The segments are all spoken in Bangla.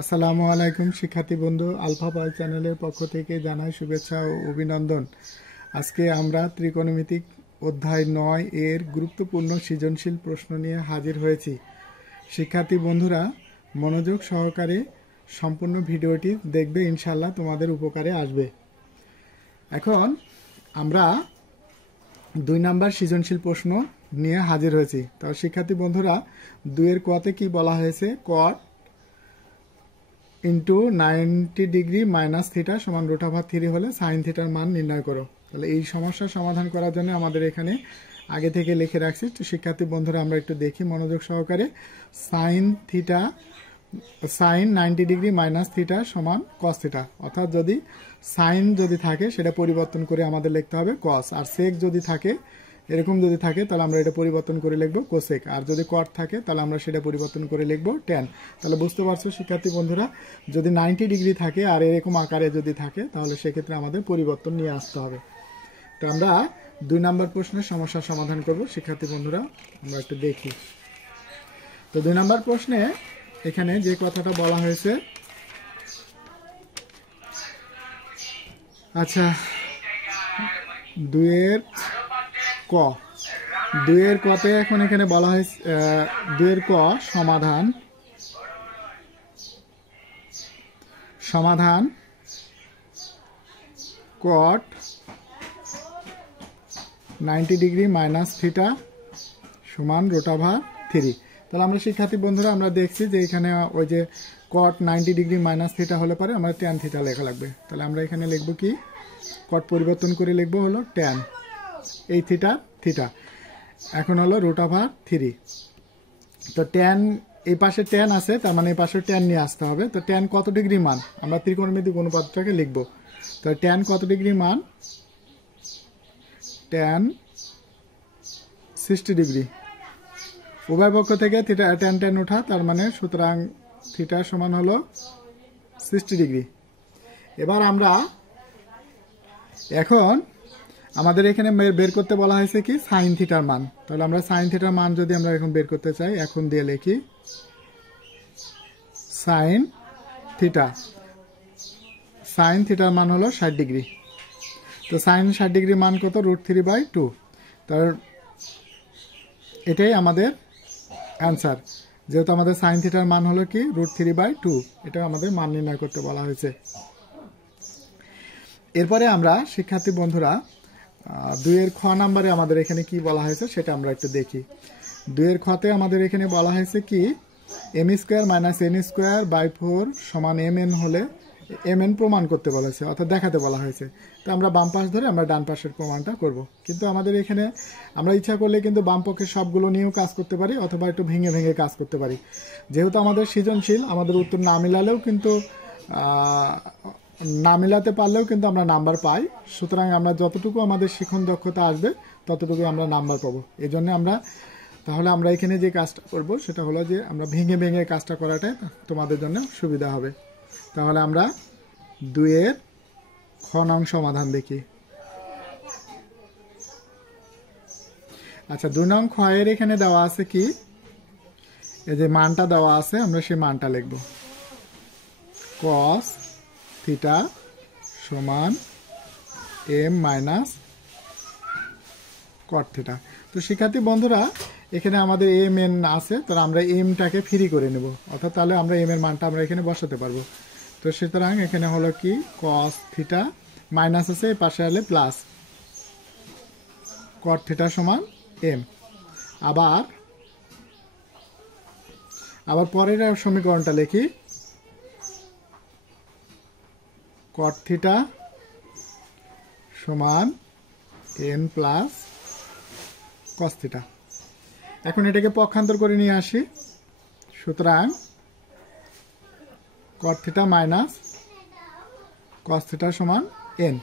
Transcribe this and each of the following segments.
আসসালামু আলাইকুম শিক্ষার্থী বন্ধু, আলফা পাই চ্যানেলের পক্ষ থেকে জানাই শুভেচ্ছা ও অভিনন্দন। আজকে আমরা ত্রিকোণমিতিক অধ্যায় 9 এর গুরুত্বপূর্ণ সৃজনশীল প্রশ্ন নিয়ে হাজির হয়েছি। শিক্ষার্থী বন্ধুরা মনোযোগ সহকারে সম্পূর্ণ ভিডিওটি দেখবে, ইনশাআল্লাহ তোমাদের উপকারে আসবে। এখন আমরা 2 নাম্বার সৃজনশীল প্রশ্ন নিয়ে হাজির হয়েছি। তো শিক্ষার্থী বন্ধুরা 2 এর কতে কি বলা হয়েছে, কট ইন্টু 90 ডিগ্রি মাইনাস থিটা সমান √3 হলে সাইন থিটার মান নির্ণয় করো। তাহলে এই সমস্যার সমাধান করার জন্য আমাদের এখানে আগে থেকে লিখে রাখছি। তো শিক্ষার্থী বন্ধুরা আমরা একটু দেখি মনোযোগ সহকারে। সাইন 90 ডিগ্রি মাইনাস থিটা সমান কস থিটা, অর্থাৎ যদি সাইন যদি থাকে সেটা পরিবর্তন করে আমাদের লিখতে হবে কস, আর সেক যদি থাকে এরকম যদি থাকে তাহলে আমরা এটা পরিবর্তন করে লিখবো কোসেক, আর যদি কট থাকে তাহলে আমরা সেটা পরিবর্তন করে লিখবো ট্যান। তাহলে বুঝতে পারছো শিক্ষার্থী বন্ধুরা, যদি 90 ডিগ্রি থাকে আর এরকম আকারে যদি থাকে তাহলে সেক্ষেত্রে আমাদের পরিবর্তন নিয়ে আসতে হবে। তো আমরা 2 নাম্বার প্রশ্নের সমস্যার সমাধান করব। শিক্ষার্থী বন্ধুরা আমরা একটু দেখি। তো 2 নাম্বার প্রশ্নে এখানে যে কথাটা বলা হয়েছে, আচ্ছা 2 এর কতে এখন এখানে বলা হয়েছে 2 এর ক সমাধান কট 90 ডিগ্রি মাইনাস থিটা সমান √3। তাহলে আমরা শিক্ষার্থী বন্ধুরা আমরা দেখছি যে এখানে ওই যে কট 90 ডিগ্রি মাইনাস থিটা হলে পারে আমরা ট্যান থিটা লেখা লাগবে। তাহলে আমরা এখানে লিখবো কি, কট পরিবর্তন করে লিখবো হলো ট্যান, এই থিটা এখন হলো √3। তো ট্যান এই পাশে ট্যান আছে, তার মানে এই পাশে ট্যান নিয়ে আসতে হবে। তো ট্যান কত ডিগ্রি মান আমরা ত্রিকোণমিতিক অনুপাতটাকে লিখবো। তো ট্যান কত ডিগ্রি মান, ট্যান 60 ডিগ্রি। উভয় পক্ষ থেকে থিটা ট্যান ওঠা, তার মানে সুতরাং থিটা সমান হলো 60 ডিগ্রি। এবার আমরা এখন আমাদের এখানে বের করতে বলা হয়েছে কি, সাইন থিটার মান। তাহলে আমরা সাইন থিটার মান যদি আমরা এখন বের করতে চাই, এখন দিয়ে লিখি সাইন থিটার মান হলো 60 ডিগ্রি। তো সাইন 60 ডিগ্রি মান কত, √3/2। তার এটাই আমাদের অ্যান্সার, যেহেতু আমাদের সাইন থিটার মান হলো কি √3/2, এটা আমাদের মান নির্ণয় করতে বলা হয়েছে। এরপরে আমরা শিক্ষার্থী বন্ধুরা 2 এর খ নাম্বারে আমাদের এখানে কি বলা হয়েছে সেটা আমরা একটু দেখি। 2 এর খতে আমাদের এখানে বলা হয়েছে কি, m² - n²/4 সমান mn হলে mn প্রমাণ করতে বলেছে, অর্থাৎ দেখাতে বলা হয়েছে। তো আমরা বাম পাশ ধরে আমরা ডান পাশের প্রমাণটা করব। কিন্তু আমাদের এখানে আমরা ইচ্ছা করলে কিন্তু বাম পক্ষের সবগুলো নিয়েও কাজ করতে পারি, অথবা একটু ভেঙে ভেঙে কাজ করতে পারি। যেহেতু আমাদের সৃজনশীল, আমাদের উত্তর না মিলালেও কিন্তু না মিলাতে পারলেও কিন্তু আমরা নাম্বার পাই। সুতরাং আমরা যতটুকু আমাদের শিখন দক্ষতা আসবে ততটুকু আমরা নাম্বার পাবো। এই জন্য তাহলে আমরা এখানে যে কাজটা করব সেটা হলো যে আমরা ভেঙে ভেঙে কাজটা করাটাই তোমাদের জন্য সুবিধা হবে। তাহলে আমরা 2 এর খ নং সমাধান দেখি। আচ্ছা 2 নং খ এর এখানে দেওয়া আছে কি, এই যে মানটা দেওয়া আছে, আমরা সেই মানটা লিখব cos থিটা সমান m মাইনাস কট থিটা। তো শিক্ষার্থী বন্ধুরা এখানে আমাদের mn আছে, তাহলে আমরা mটাকে ফ্রি করে নেব, অর্থাৎ তাহলে আমরা m এর মানটা আমরা এখানে বসাতে পারবো। তো সুতরাং এখানে হলো কি cos থিটা মাইনাস আছে, এই পাশে হলে প্লাস কট থিটা সমান m। আবার পরের সমীকরণটা লিখি, কট থিটা সমান m প্লাস কস থিটা। এখন এটাকে পক্ষান্তর করে নিয়ে আসি। সুতরাং কট থিটা মাইনাস কস থিটা সমান n।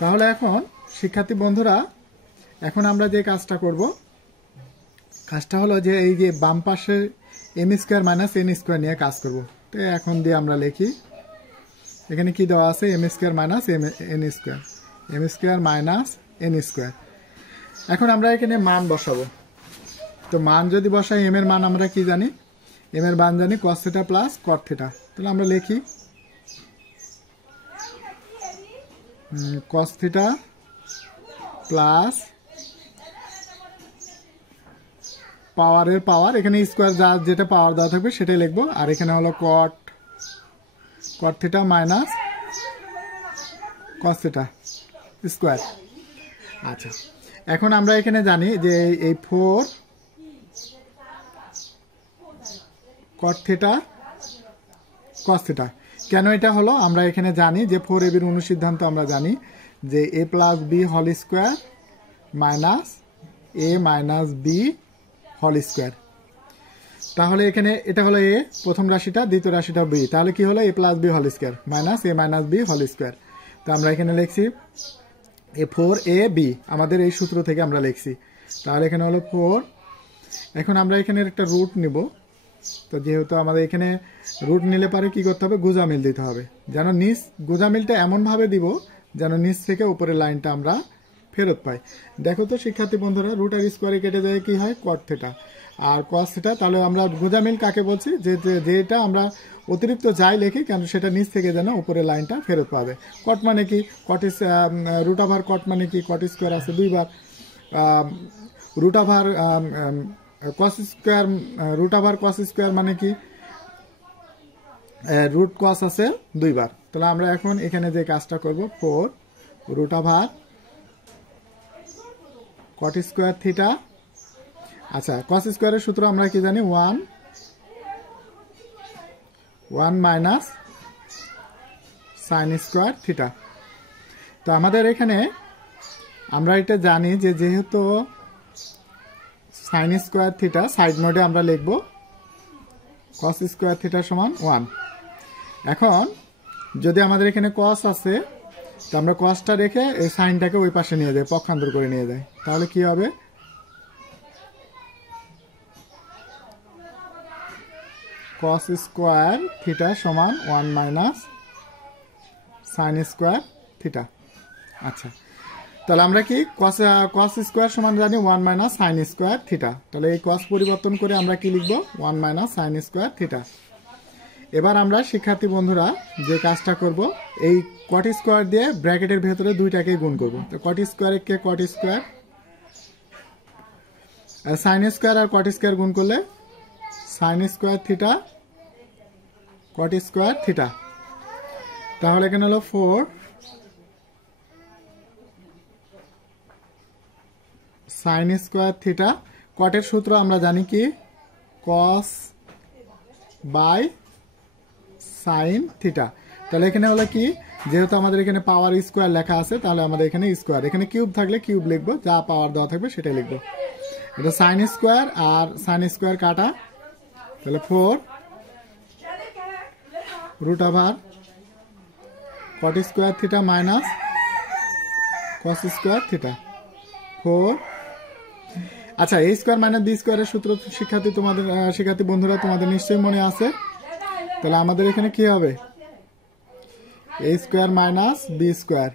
তাহলে এখন শিক্ষার্থী বন্ধুরা এখন আমরা যে কাজটা করব, কাজটা হলো যে এই যে বাম পাশে m² - n² নিয়ে কাজ করব। তো এখন দিয়ে আমরা লিখি, এখানে কি দেওয়া আছে, m² - n²। এখন আমরা এখানে মান বসাবো। তো মান যদি বসাই, m এর মান আমরা কি জানি, এম এর মান জানি cos theta plus cot theta. তাহলে আমরা লিখি cos থিটা প্লাস পাওয়ারের পাওয়ার, এখানে স্কোয়ার যা যেটা পাওয়ার দেওয়া থাকবে সেটাই লিখবো, আর এখানে হলো cot theta minus cos theta square. আচ্ছা, এখন আমরা এখানে জানি যে এই 4 cot থিটা cos থিটা কেন এটা হলো, আমরা এখানে জানি যে 4ab এর অনুসিদ্ধান্ত আমরা জানি যে a plus B whole square minus a minus B whole square. তাহলে এখানে এটা হলো a প্রথম রাশিটা, দ্বিতীয় রাশিটা b, তাহলে কি হলো a plus B whole square minus a minus B whole square. তো আমরা এখানে লিখছি a4ab, আমাদের এই সূত্র থেকে আমরা লিখছি। তাহলে এখানে হলো 4, এখন আমরা এখানে একটা রুট নিব। তো যেহেতু আমাদের এখানে রুট নিলে পারে কি করতে হবে, গোজামিল দিতে হবে, যেন নিচ গোজামিলটা এমনভাবে দিব যেন নিচ থেকে উপরের লাইনটা আমরা ফেরত পাই। দেখো তো শিক্ষার্থী বন্ধুরা, রুট আর স্কোয়ারে কেটে যায় কি হয়, cot থিটা আর cos থিটা। তাহলে আমরা গোজামিল কাকে বলছি, যেটা আমরা অতিরিক্ত যাই লিখি কেন সেটা নিচ থেকে যেন উপরের লাইনটা ফেরত পাবে। কট মানে কি, রুট ওভার কট মানে কি, cot স্কোয়ার আছে দুইবার, root over cos square, root over cos square মানে কি, রুট cos আছে দুইবার। তাহলে আমরা এখন এখানে যে কাজটা করব, 4 root over cot square theta. আচ্ছা, cos স্কোয়ারের সূত্র আমরা কি জানি, 1 মাইনাস সাইন স্কোয়ার থিটা। তো আমাদের এখানে আমরা এটা জানি যে যেহেতু সাইন স্কোয়ার থিটা সাইড নোটে আমরা লিখব cos স্কোয়ার থিটা সমান 1। এখন যদি আমাদের এখানে cos আছে, তো আমরা cosটা রেখে এই সাইনটাকে ওই পাশে নিয়ে যাই, পক্ষান্তর করে নিয়ে যাই, তাহলে কি হবে, cos স্কোয়ার থিটা সমান 1 মাইনাস সাইন স্কোয়ার থিটা। আচ্ছা, তাহলে আমরা কি cos স্কোয়ার সমান জানি 1 মাইনাস সাইন স্কোয়ার থিটা। তাহলে এই cos পরিবর্তন করে আমরা কি লিখব, 1 মাইনাস সাইন স্কোয়ার থিটা। এবার আমরা শিক্ষার্থী বন্ধুরা যে কাজটা করব, এই cot স্কোয়ার দিয়ে ব্র্যাকেটের ভেতরে দুইটাকে গুণ করব। তো cot স্কোয়ারে কে cot স্কোয়ার, সাইন স্কোয়ার আর cot স্কোয়ার গুণ করলে sine square theta cot square theta. তাহলে এখানে হলো 4 সাইন স্কোয়ার থিটা। কটের সূত্র আমরা জানি কি, cos বাই সাইন থিটা। তাহলে এখানে হলো কি, যেহেতু আমাদের এখানে পাওয়ার স্কোয়ার লেখা আছে, তাহলে আমাদের এখানে স্কোয়ার, এখানে কিউব থাকলে কিউব লিখবো, যা পাওয়ার দেওয়া থাকবে সেটাই লিখবো। এটা সাইন স্কোয়ার আর সাইন স্কোয়ার কাটা, তাহলে 4 root over cot square theta minus cos square theta 4। আচ্ছা, a স্কোয়ার মাইনাস বি স্কোয়ারের সূত্র শিক্ষার্থী বন্ধুরা তোমাদের নিশ্চয়ই মনে আছে। তাহলে আমাদের এখানে কি হবে, a square minus B square,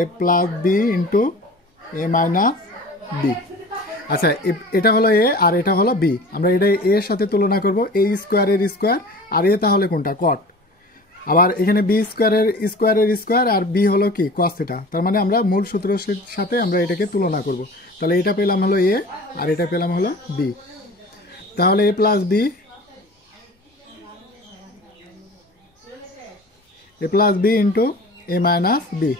a plus B into a minus B. আচ্ছা, এটা হলো a আর এটা হলো b, আমরা এটা a এর সাথে তুলনা করব, a স্কোয়ারের স্কোয়ার আর a তাহলে কোনটা, cot। আবার এখানে বি স্কোয়ারের স্কোয়ার আর বি হলো কি, cos থিটা। তার মানে আমরা মূল সূত্রের সাথে আমরা এটাকে তুলনা করব। তাহলে এটা পেলাম হলো a আর এটা পেলাম হলো b। তাহলে a plus B, a plus B into a minus B.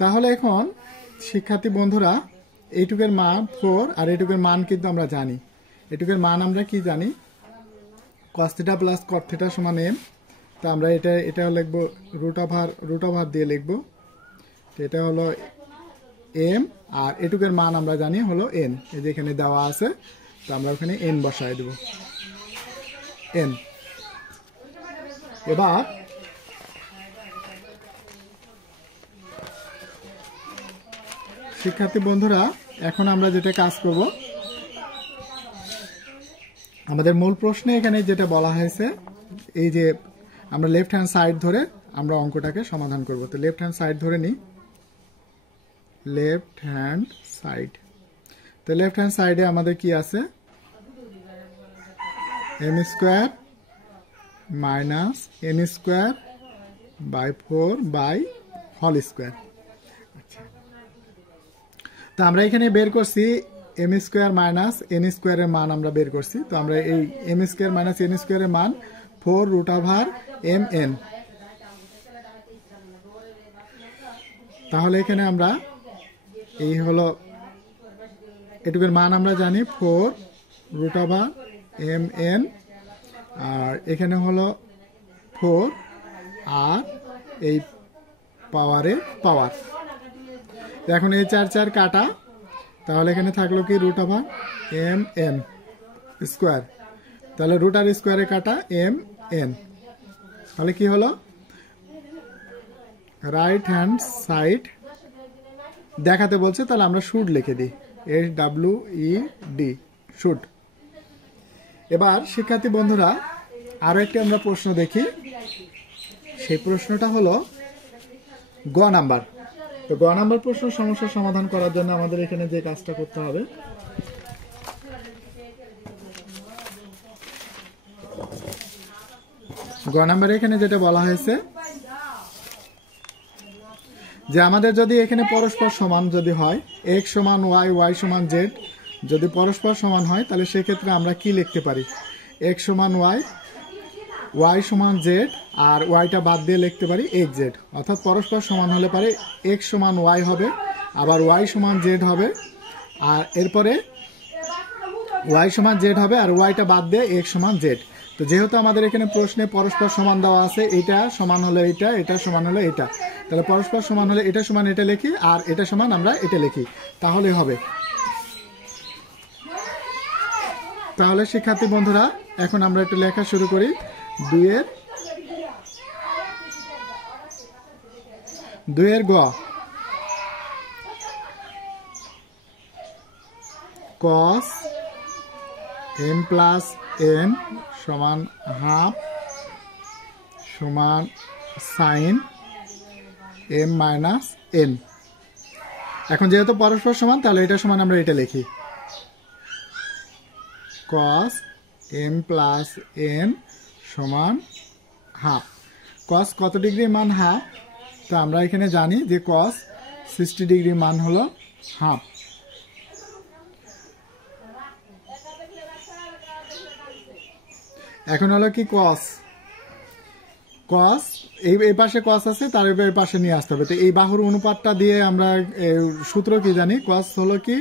তাহলে এখন শিক্ষার্থী বন্ধুরা এইটুকের মান 4 আর এইটুকের মান কিন্তু আমরা জানি, এইটুকের মান আমরা কি জানি, cos theta plus cot theta সমান m। তো আমরা এটা লিখবো রুট ওভার দিয়ে লিখবো, এটা হলো m, আর এটুকের মান আমরা জানি হলো n, এই যে এখানে দেওয়া আছে, তো আমরা ওখানে n বসায় দেব, n। এবার শিক্ষার্থী বন্ধুরা এখন আমরা যেটা কাজ করব, আমাদের মূল প্রশ্নে এখানে যেটা বলা হয়েছে, এই যে আমরা লেফট হ্যান্ড সাইড ধরে আমরা অঙ্কটাকে সমাধান করব। তো লেফট হ্যান্ড সাইড ধরে নিই, লেফট হ্যান্ড সাইড। তো লেফট হ্যান্ড সাইডে আমাদের কি আছে, M square minus N square by 4 by whole square. তো আমরা এখানে বের করছি এম স্কোয়ার মাইনাস এন স্কোয়ারের মান আমরা বের করছি। তো আমরা এই এম স্কোয়ার মাইনাস এন স্কোয়ারের মান 4√mn। তাহলে এখানে আমরা এই হলো এটুকুর মান আমরা জানি 4√mn, আর এখানে হলো 4 আর এই পাওয়ারের পাওয়ার। এখন এই 4 4 কাটা, তাহলে এখানে থাকলো কি √mn স্কোয়ার। তাহলে রুট আর স্কোয়ারে কাটা mn, তাহলে কি হলো রাইট হ্যান্ড সাইড দেখাতে বলছে, তাহলে আমরা শুড লিখে দিই, SWED শুড। এবার শিক্ষার্থী বন্ধুরা আরো একটি আমরা প্রশ্ন দেখি। সেই প্রশ্নটা হলো গ নাম্বার। তো গ নাম্বার প্রশ্ন সমস্যার সমাধান করার জন্য আমাদের এখানে যে কাজটা করতে হবে, গ নাম্বারে এখানে যেটা বলা হয়েছে যে আমাদের যদি এখানে পরস্পর সমান যদি হয়, x সমান y, y সমান z, যদি পরস্পর সমান হয় তাহলে সেক্ষেত্রে আমরা কি লিখতে পারি, x সমান y, y সমান z, আর yটা বাদ দিয়ে লিখতে পারি xz। অর্থাৎ পরস্পর সমান হলে পারে x সমান y হবে, আবার y সমান z হবে, আর এরপরে y সমান z হবে, আর yটা বাদ দিয়ে x সমান z। তো যেহেতু আমাদের এখানে প্রশ্নে পরস্পর সমান দেওয়া আছে, এটা সমান হলে এটা, এটা সমান হলে এটা, তাহলে পরস্পর সমান হলে এটা সমান এটা লিখি, আর এটা সমান আমরা এটা লিখি, তাহলে হবে। তাহলে শিক্ষার্থী বন্ধুরা এখন আমরা একটু লেখা শুরু করি। 2 এর গ, cos m প্লাস n সমান হাফ সমান সাইন m মাইনাস n। এখন যেহেতু পরস্পর সমান তাহলে এটা সমান আমরা এটা লিখি, cos m প্লাস n সমান হাফ। cos কত ডিগ্রি মান হাফ, তো আমরা এখানে জানি যে cos 60 ডিগ্রি মান হলো হাফ। এখন হলো কি cos এই পাশে cos আছে, তার এই পাশে নিয়ে আসতে হবে। তো এই বাহুর অনুপাতটা দিয়ে আমরা সূত্র কি জানি, cos হলো কি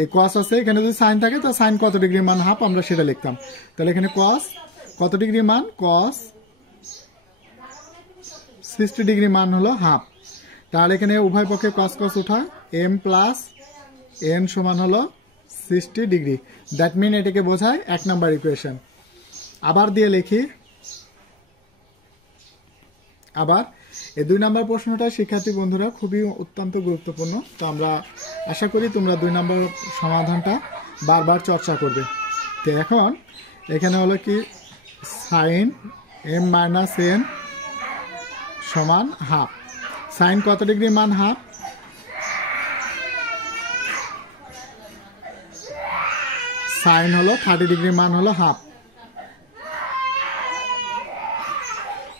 এই cos আছে, এখানে যদি সাইন থাকে তো সাইন কত ডিগ্রি মান হাফ আমরা সেটা লিখতাম। তাহলে এখানে cos কত ডিগ্রি মান, cos 60 ডিগ্রি মান হলো হাফ। তাহলে এখানে উভয় পক্ষে cos cos উঠা, m প্লাস n সমান হলো 60 ডিগ্রি। দ্যাট মিন এটাকে বোঝায় 1 নাম্বার ইকুয়েশন। আবার দিয়ে লিখি, আবার এই 2 নাম্বার প্রশ্নটা শিক্ষার্থী বন্ধুরা খুবই অত্যন্ত গুরুত্বপূর্ণ। তো আমরা আশা করি তোমরা 2 নাম্বার সমাধানটা বারবার চর্চা করবে। তো এখন এখানে হলো কি সাইন m মাইনাস n সমান হাফ। সাইন কত ডিগ্রি মান হাফ, সাইন হলো 30 ডিগ্রি মান হলো হাফ।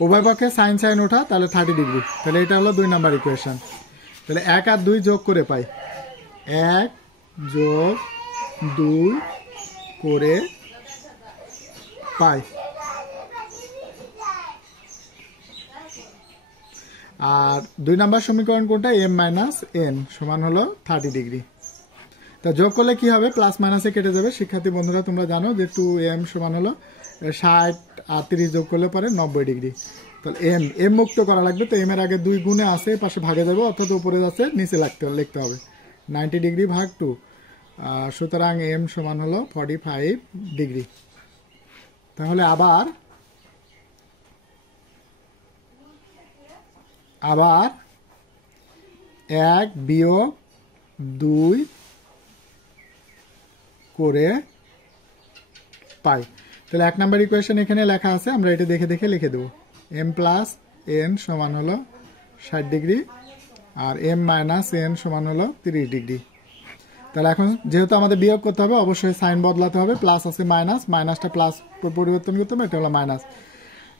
উভয় পক্ষে সাইন সাইন ওঠা, তাহলে 30 ডিগ্রি। তাহলে এটা হলো 2 নাম্বার ইকুয়েশন। তাহলে 1 আর 2 যোগ করে পাই, 1 যোগ 2 করে পাই। আর 2 নাম্বার সমীকরণ কোনটা, m মাইনাস n সমান হলো 30 ডিগ্রি। তা যোগ করলে কি হবে, প্লাস মাইনাসে কেটে যাবে। শিক্ষার্থী বন্ধুরা তোমরা জানো যে 2m সমান হলো 60 আর 30 যোগ করলে পরে 90 ডিগ্রি। তাহলে m মুক্ত করা লাগবে, তো m এর আগে 2 গুণে আছে, পাশে ভাগে যাবে, অর্থাৎ উপরে যাচ্ছে নিচে লিখতে হবে 90 ডিগ্রি ভাগ 2। সুতরাং m সমান হলো 45 ডিগ্রি। তাহলে আবার 1 বিয়োগ 2 করে পাই। তাহলে 1 নাম্বার ইকুয়েশন এখানে লেখা আছে, আমরা এটা দেখে দেখে লিখে দেবো। m প্লাস n সমান হলো 60 ডিগ্রি আর m মাইনাস n সমান হলো 30 ডিগ্রি। তাহলে এখন যেহেতু আমাদের বিয়োগ করতে হবে, অবশ্যই সাইন বদলাতে হবে। প্লাস আছে মাইনাস, মাইনাসটা প্লাস পরিবর্তন করতে হবে, এটা হলো মাইনাস।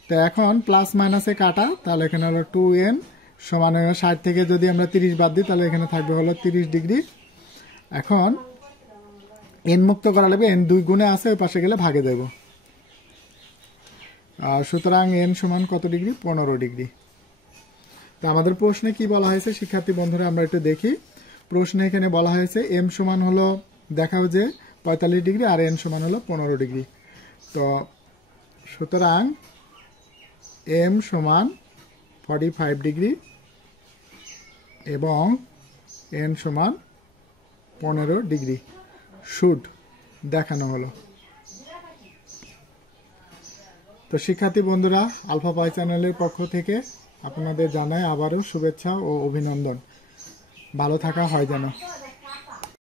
তো এখন প্লাস মাইনাসে কাটা, তাহলে এখানে হলো 2n সমান 60 থেকে যদি আমরা 30 বাদ দিই তাহলে এখানে থাকবে হলো 30 ডিগ্রি। এখন n মুক্ত করা লাগবে, n 2 গুণে আছে, ওই পাশে গেলে ভাগে দেব। সুতরাং n সমান কত ডিগ্রি? 15 ডিগ্রি। তো আমাদের প্রশ্নে কি বলা হয়েছে শিক্ষার্থী বন্ধুরা, আমরা একটু দেখি। প্রশ্নে এখানে বলা হয়েছে m সমান হলো, দেখাও যে 45 ডিগ্রি আর n সমান হলো 15 ডিগ্রি। তো সুতরাং m সমান 45 ডিগ্রি এবং n সমান 15 ডিগ্রি শুড দেখানো হলো। তো শিক্ষার্থী বন্ধুরা, আলফা পাই চ্যানেলের পক্ষ থেকে আপনাদের জানাই আবারও শুভেচ্ছা ও অভিনন্দন। ভালো থাকা হয় যেন।